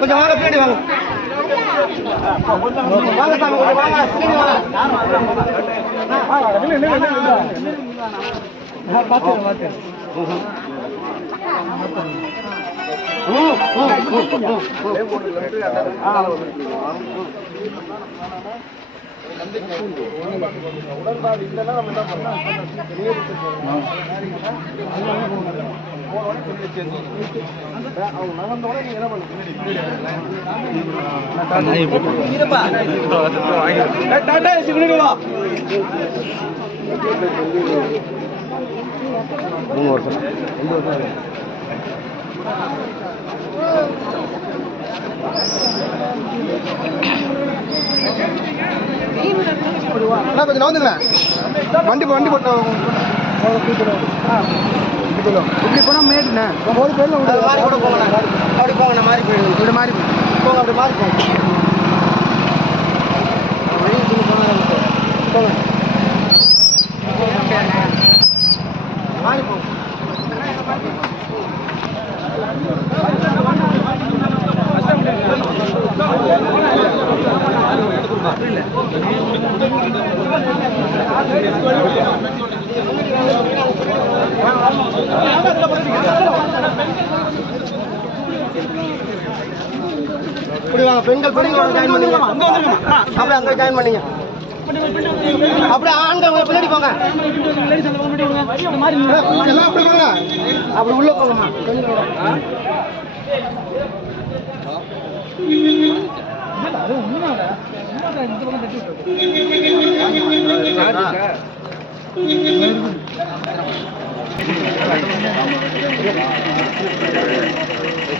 கொஞ்சம் வாங்க பின்னாடி வாங்க வாங்க சாமி கொஞ்சம் வாங்க பின்னாடி வாங்க மூணு வருஷம் அண்ணா கொஞ்சம் நவுந்துங்களேன் வண்டி வண்டி போட்டு இப்படி போனால் மேடுண்ணே ஒரு பேரில் மாறி கூட போங்கண்ணா அப்படி போங்கண்ணா மாறி போயிடுங்க இப்படி மாறி போங்க அப்படி மாறி போங்க. போங்க. இப்படி வாங்க பெண்கள் பெண்களோட ஜாயின் பண்ணுங்க. அப்படியே அங்கே ஜாயின் பண்ணீங்க. அப்படியே ஆண்கள் பின்னாடி போங்க. எல்லாம் அப்படி போங்க. அப்படி உள்ள போங்கம்மா. பெண்களோட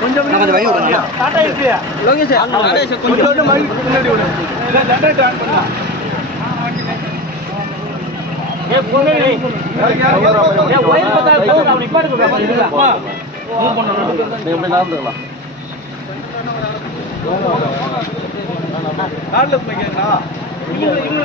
கொஞ்சம் டாடா ஏசியா லோகேஷ் டாடா ஏசியா கொஞ்சம் முன்னாடி விடு இல்லை லெட்டர் ட்ரான் பண்ணலாம் ஏ பொண்ணு ஏ ஒயர் பார்த்தா போதும் அவன் நிப்பாட்டு சொல்றா பாத்தீங்களா மூவ் பண்ணணும் நீ எப்படி நடந்துக்கலாம் கார்லெஸ் மைக்கேனா இவங்க இவங்க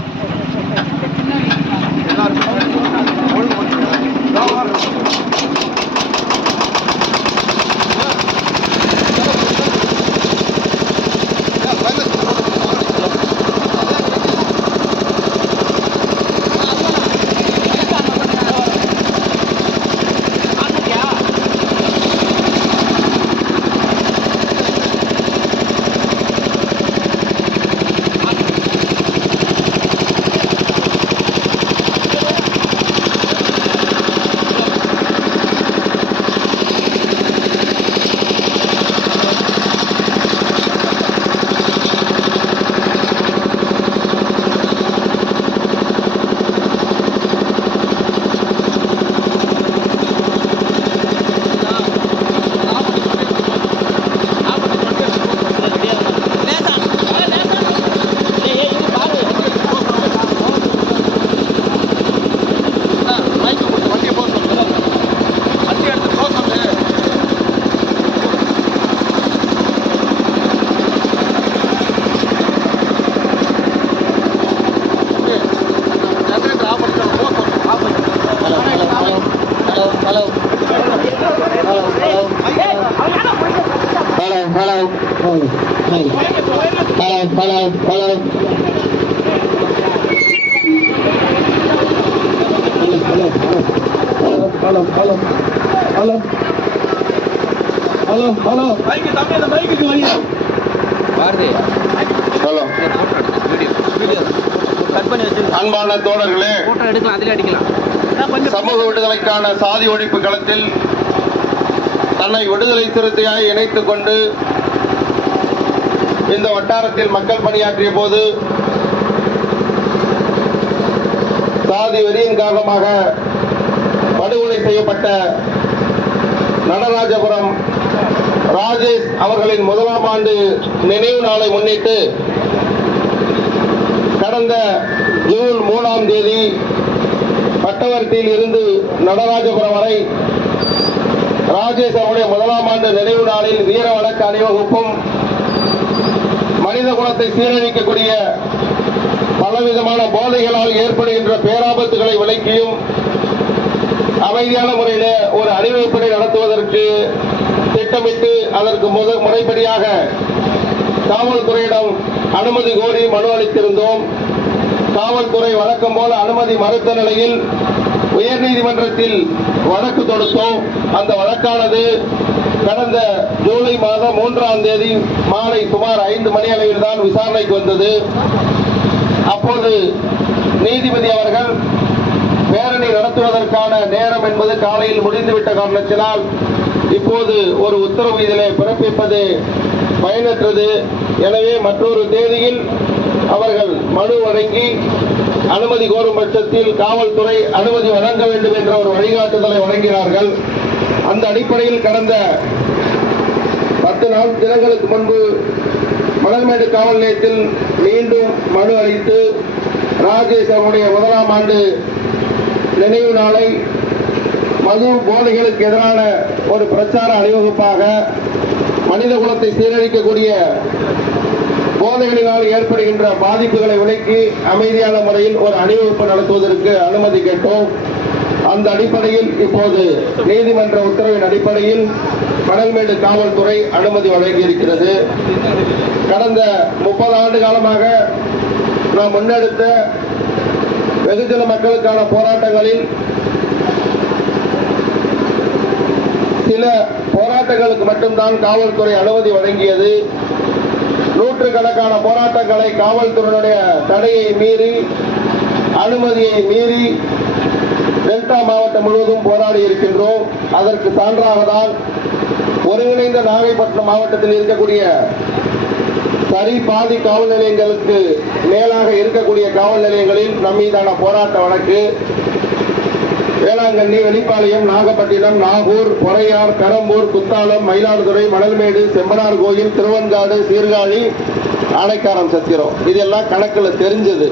எல்லாருக்கும் follow, follow, follow, follow, follow. Follow, follow, follow. Follow, அன்பான தோழர்களே ஃபோட்டோ எடுக்கலாம் அதிலே அடிக்கலாம் சமூக விடுதலைக்கான சாதி ஒழிப்பு களத்தில் தன்னை விடுதலை சிறுத்தையாய் இணைத்துக் கொண்டு இந்த வட்டாரத்தில் மக்கள் பணியாற்றிய போது சாதி வெறியின் காரணமாக படுகொலை செய்யப்பட்ட நடராஜபுரம் ராஜேஷ் அவர்களின் முதலாம் ஆண்டு நினைவு நாளை முன்னிட்டு கடந்த ஜூன் மூணாம் தேதி பட்டவர்த்தியில் இருந்து நடராஜபுரம் வரை ராஜேஷ் அவருடைய முதலாம் ஆண்டு நினைவு நாளில் வீர வழக்கு அணிவகுப்பும் மனித குலத்தை சீரழிக்கக்கூடிய பலவிதமான போதைகளால் ஏற்படுகின்ற பேராபத்துகளை விளக்கியும் அமைதியான முறையில் ஒரு அணிவகுப்பினை நடத்துவதற்கு திட்டமிட்டு அதற்கு முத முறைப்படியாக காவல்துறையிடம் அனுமதி கோரி மனு அளித்திருந்தோம். காவல்துறை வழக்கம் போல அனுமதி மறுத்த நிலையில் உயர் நீதிமன்றத்தில் வழக்கு தொடுத்தோம். அந்த வழக்கானது கடந்த ஜூலை மாதம் மூன்றாம் தேதி மாலை சுமார் ஐந்து மணி அளவில் தான் விசாரணைக்கு வந்தது. அப்போது நீதிபதி அவர்கள் பேரணி நடத்துவதற்கான நேரம் என்பது காலையில் முடிந்துவிட்ட காரணத்தினால் இப்போது ஒரு உத்தரவு இதிலே பிறப்பிப்பது பயனற்றது. எனவே மற்றொரு தேதியில் அவர்கள் மனு வழங்கி அனுமதி கோரும் பட்சத்தில் காவல்துறை அனுமதி வழங்க வேண்டும் என்ற ஒரு வழிகாட்டுதலை வழங்கினார்கள். அந்த அடிப்படையில் கடந்த பத்து நாள் தினங்களுக்கு முன்பு மணல்மேடு காவல் நிலையத்தில் மீண்டும் மனு அளித்து ராஜேஷ் அவருடைய முதலாம் ஆண்டு நினைவு நாளை மது போதைகளுக்கு எதிரான ஒரு பிரச்சார அணிவகுப்பாக மனித குலத்தை சீரழிக்கக்கூடிய போதைகளினால் ஏற்படுகின்ற பாதிப்புகளை விலக்கி அமைதியான முறையில் ஒரு அணிவகுப்பு நடத்துவதற்கு அனுமதி கேட்டோம். அந்த அடிப்படையில் இப்போது நீதிமன்ற உத்தரவின் அடிப்படையில் கடல்மேடு காவல்துறை அனுமதி வழங்கியிருக்கிறது. கடந்த முப்பது ஆண்டு காலமாக நாம் முன்னெடுத்த வெகுஜன மக்களுக்கான போராட்டங்களில் சில போராட்டங்களுக்கு மட்டும்தான் காவல்துறை அனுமதி வழங்கியது. நூற்றுக்கணக்கான போராட்டங்களை காவல்துறையினுடைய தடையை மீறி அனுமதியை மீறி டெல்டா மாவட்டம் முழுவதும் போராடி இருக்கின்றோம். அதற்கு சான்றாக தான் ஒருங்கிணைந்த நாகைப்பட்டினம் மாவட்டத்தில் இருக்கக்கூடிய சரி பாதி காவல் நிலையங்களுக்கு மேலாக இருக்கக்கூடிய காவல் நிலையங்களில் நம்மீதான போராட்ட வழக்கு. வேளாங்கண்ணி வெளிப்பாளையம் நாகப்பட்டினம் நாகூர் பொறையார் பெரம்பூர் குத்தாலம் மயிலாடுதுறை மணல்மேடு செம்பனார் கோயில் திருவன்காடு சீர்காழி ஆணைக்காரம் சத்திரம். இதெல்லாம் கணக்கில் தெரிஞ்சது.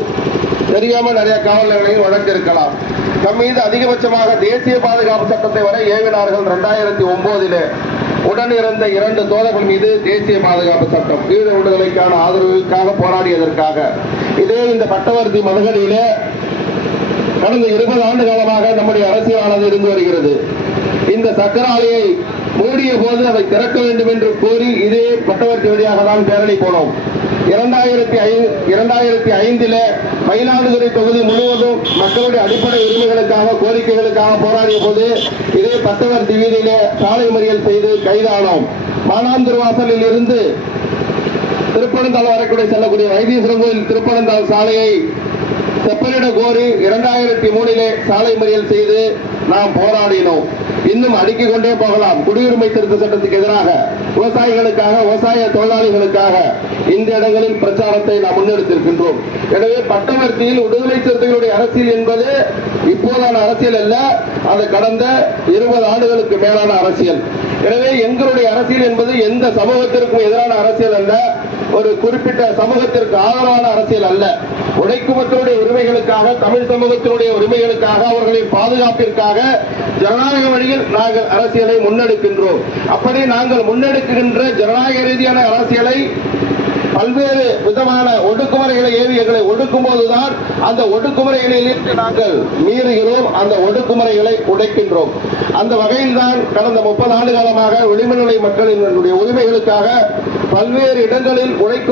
தெரியாம நிறைய காவல் நிலையங்கள் வழங்கியிருக்கலாம் தம் மீது அதிகபட்சமாக தேசிய பாதுகாப்பு சட்டத்தை வரை ஏவினார்கள் ரெண்டாயிரத்தி ஒன்பதிலே உடன் இருந்த இரண்டு தோழர்கள் மீது தேசிய பாதுகாப்பு சட்டம் வீர விடுதலைக்கான ஆதரவுக்காக போராடியதற்காக. இதே இந்த பட்டவர்த்தி மதகடியிலே கடந்த இருபது ஆண்டு காலமாக நம்முடைய அரசியலானது இருந்து வருகிறது. இந்த சக்கர ஆலையை மூடிய போது அதை திறக்க வேண்டும் என்று கூறி இதே பட்டவர்த்தி வழியாக தான் பேரணி போனோம். இரண்டாயிரத்தி ஐந்து இரண்டாயிரத்தி ஐந்தில மயிலாடுதுறை தொகுதி முழுவதும் மக்களுடைய அடிப்படை உரிமைகளுக்காக கோரிக்கைகளுக்காக போராடிய போது இதே பட்டவர்த்தி வீதியிலே சாலை மறியல் செய்து கைதானோம். மானாந்தூர் வாசலில் இருந்து திருப்பனந்தாள் வரக்கூடிய செல்லக்கூடிய வைத்தீஸ்வரன் கோயில் திருப்பனந்தாள் சாலையை செப்பனிட கோரி இரண்டாயிரத்தி மூணிலே சாலை மறியல் செய்து நாம் போராடினோம். இன்னும் அடுக்கிக் கொண்டே போகலாம். குடியுரிமை திருத்த சட்டத்துக்கு எதிராக விவசாயிகளுக்காக விவசாய தொழிலாளிகளுக்காக இந்த இடங்களில் பிரச்சாரத்தை நாம் முன்னெடுத்திருக்கின்றோம். எனவே பட்டவர்த்தியில் விடுதலை சிறுத்தைகளுடைய அரசியல் என்பது இப்போதான அரசியல் அல்ல அது கடந்த இருபது ஆண்டுகளுக்கு மேலான அரசியல். எனவே எங்களுடைய அரசியல் என்பது எந்த சமூகத்திற்கும் எதிரான அரசியல் அல்ல ஒரு குறிப்பிட்ட சமூகத்திற்கு ஆதரவான அரசியல் அல்ல. உழைக்கும் மக்களுடைய உரிமைகளுக்காக தமிழ் சமூகத்தினுடைய உரிமைகளுக்காக அவர்களின் பாதுகாப்பிற்காக ஜனநாயக வழியில் நாங்கள் அரசியலை முன்னெடுக்கின்றோம். அப்படி நாங்கள் முன்னெடுக்கின்ற ஜனநாயக ரீதியான அரசியலை பல்வேறு விதமான ஒடுக்குமுறைகளை ஏவி எங்களை ஒடுக்கும் போதுதான் அந்த ஒடுக்குமுறைகளிலிருந்து நாங்கள் மீறுகிறோம் அந்த ஒடுக்குமுறைகளை உடைக்கின்றோம். அந்த வகையில்தான் கடந்த முப்பது ஆண்டு காலமாக விளிம்புநிலை மக்களினுடைய உரிமைகளுக்காக பல்வேறு இடங்களில் உழைக்கும்